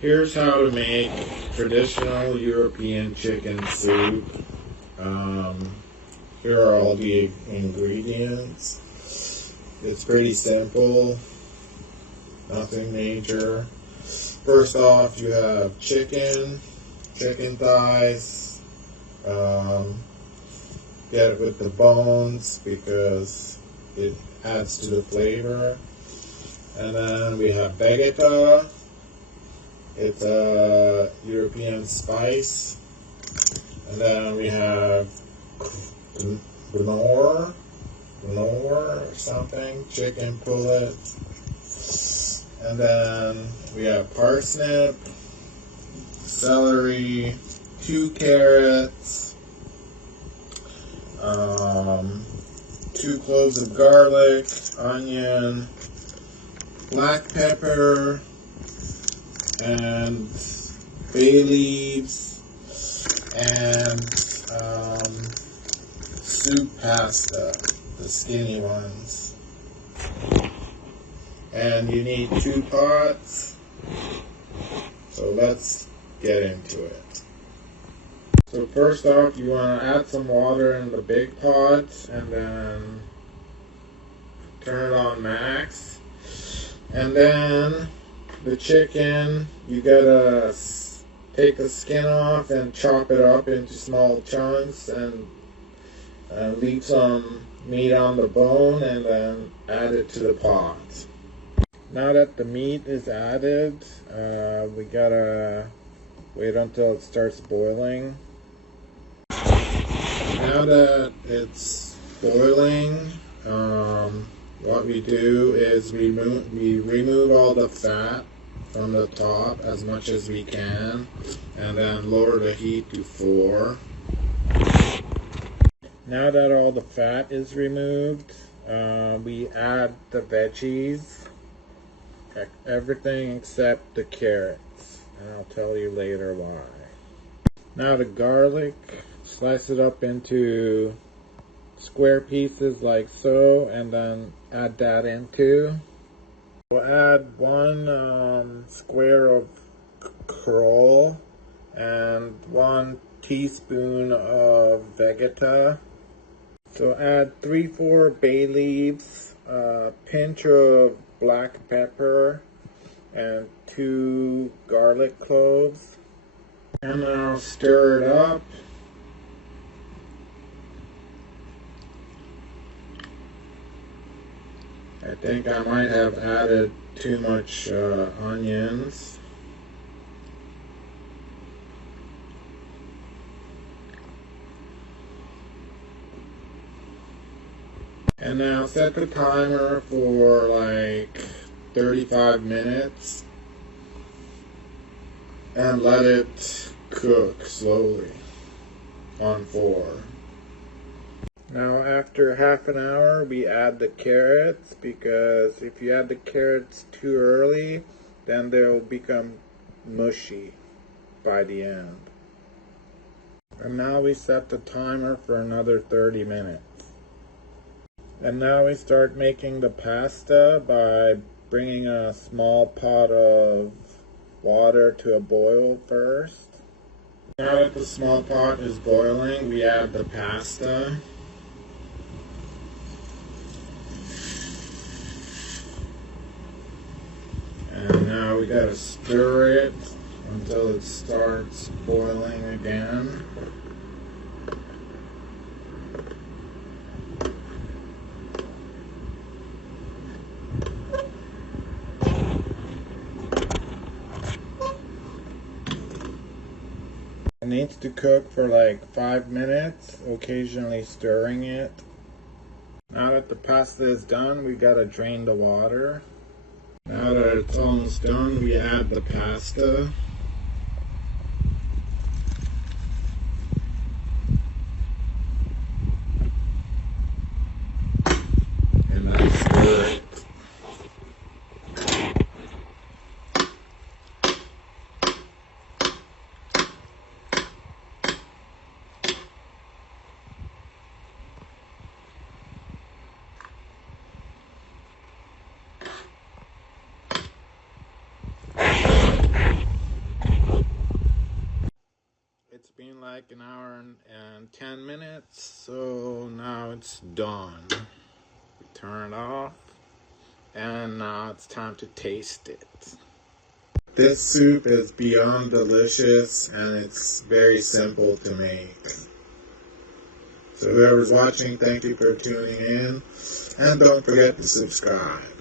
Here's how to make traditional European chicken soup. Here are all the ingredients. It's pretty simple, nothing major. First off, you have chicken thighs. Get it with the bones because it adds to the flavor. And then we have vegeta. It's a European spice. And then we have Gnor or something, chicken pullet. And then we have parsnip, celery, 2 carrots, 2 cloves of garlic, onion, black pepper, and bay leaves, and soup pasta, the skinny ones. And you need 2 pots, so let's get into it. So first off, you want to add some water in the big pot and then turn it on max. And then the chicken, you gotta take the skin off and chop it up into small chunks and leave some meat on the bone and then add it to the pot. Now that the meat is added, we gotta wait until it starts boiling. Now that it's boiling, what we do is we remove all the fat from the top as much as we can, and then lower the heat to 4. Now that all the fat is removed, we add the veggies. Everything except the carrots, and I'll tell you later why. Now the garlic, slice it up into square pieces like so, and then add that in too. We'll add 1 square of curl and 1 teaspoon of vegeta. So add 3-4 bay leaves, a pinch of black pepper, and 2 garlic cloves. And now stir it up. I think I might have added too much onions. And now set the timer for like 35 minutes and let it cook slowly on 4. Now after half an hour we add the carrots, because if you add the carrots too early then they'll become mushy by the end. And now we set the timer for another 30 minutes. And now we start making the pasta by bringing a small pot of water to a boil first. Now that the small pot is boiling, we add the pasta. And now we gotta stir it until it starts boiling again. It needs to cook for like 5 minutes, occasionally stirring it. Now that the pasta is done, we gotta drain the water. Now that it's almost done, we add the pasta. And then stir it. like an hour and 10 minutes, so now it's done. We turn it off, and now it's time to taste it. This soup is beyond delicious, and it's very simple to make. So whoever's watching, thank you for tuning in, and don't forget to subscribe.